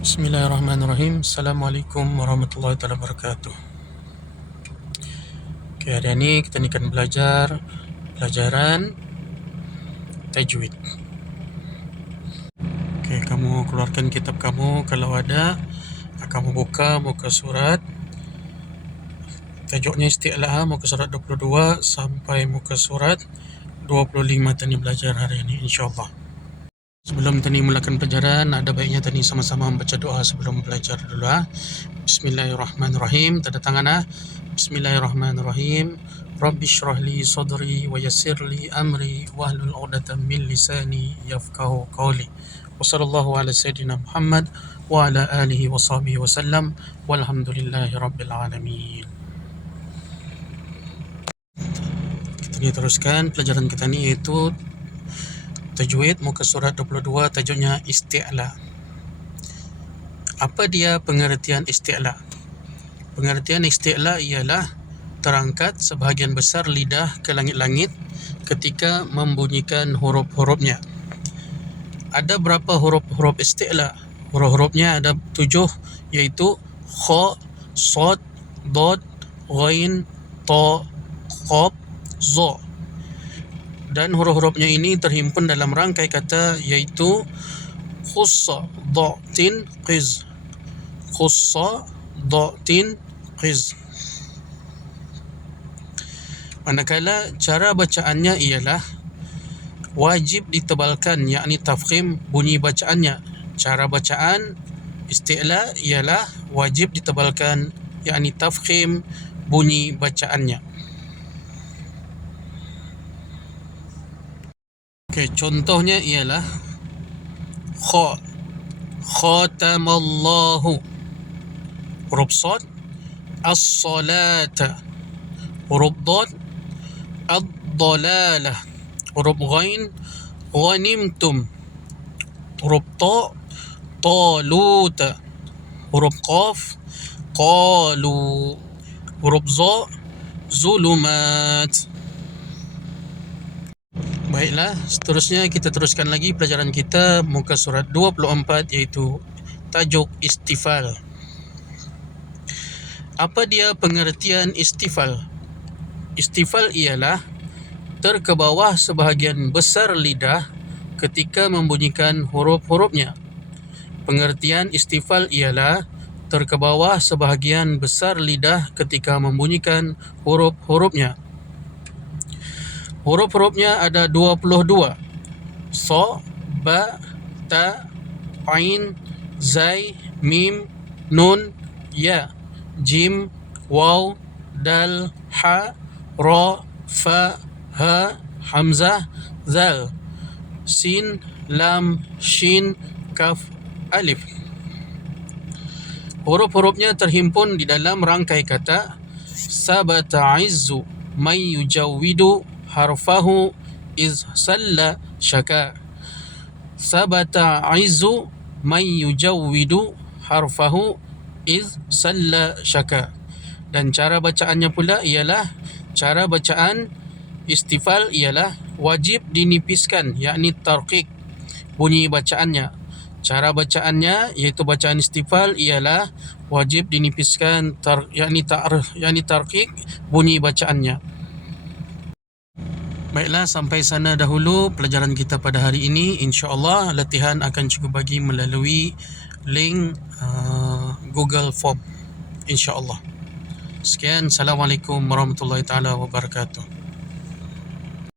Bismillahirrahmanirrahim. Assalamualaikum warahmatullahi wabarakatuh. Okay, hari ini kita akan belajar pelajaran tajwid. Okay, kamu keluarkan kitab kamu kalau ada. Kamu buka muka surat tajuknya isti'la muka surat 22 sampai muka surat 25 tadi belajar hari ini insyaallah. Sebelum tadi mulakan pelajaran, ada baiknya tadi sama-sama membaca doa sebelum belajar dulu. Ha? Bismillahirrahmanirrahim. Tanda tangan ha? Bismillahirrahmanirrahim. Rabbi syrah li sadri wa yassir li amri wa hlul 'uqdatam min lisani yafqahu qawli. Wa sallallahu ala sayyidina Muhammad wa ala alihi wa sahbihi wa sallam. Walhamdulillahi rabbil alamin. Kita teruskan pelajaran kita ni iaitu tajwid muka surat 22 tajuknya isti'la. Apa dia pengertian isti'la? Pengertian isti'la ialah terangkat sebahagian besar lidah ke langit-langit ketika membunyikan huruf-hurufnya. Ada berapa huruf-huruf isti'la? Huruf-hurufnya ada tujuh iaitu kha, sad, dad, ghain, ta, qaf, za dan huruf-hurufnya ini terhimpun dalam rangkai kata iaitu khussa da'tin qiz. Khussa da'tin qiz. Manakala cara bacaannya ialah wajib ditebalkan yakni tafkhim bunyi bacaannya. Cara bacaan isti'la ialah wajib ditebalkan yakni tafkhim bunyi bacaannya Okey, contohnya ialah kha khatamallahu huruf sad as-salata huruf dad ad-dalalah huruf ghain ghanimtum huruf ta taluta huruf qaf qalu huruf za zulumat Baiklah, seterusnya kita teruskan lagi pelajaran kita muka surat 24 iaitu tajuk istifal. Apa dia pengertian istifal? Istifal ialah terkebawah sebahagian besar lidah ketika membunyikan huruf-hurufnya. Pengertian istifal ialah terkebawah sebahagian besar lidah ketika membunyikan huruf-hurufnya. Huruf-hurufnya ada 22. So, ba, ta, ain, zai, mim, nun, ya, jim, waw, dal, ha, ra, fa, ha, hamzah, zal, sin, lam, shin, kaf, alif. Huruf-hurufnya terhimpun di dalam rangkai kata sabata izzu may yujawwidu harfahu iz salla syaka sabata izu man yujawwidu harfahu iz salla syaka dan cara bacaannya pula ialah cara bacaan istifal ialah wajib dinipiskan yakni tarqiq bunyi bacaannya. Cara bacaannya iaitu bacaan istifal ialah wajib dinipiskan tar yakni tar yakni tarqiq bunyi bacaannya Baiklah sampai sana dahulu pelajaran kita pada hari ini insya-Allah latihan akan cukup bagi melalui link uh, Google Form insya-Allah. Sekian assalamualaikum warahmatullahi taala wabarakatuh.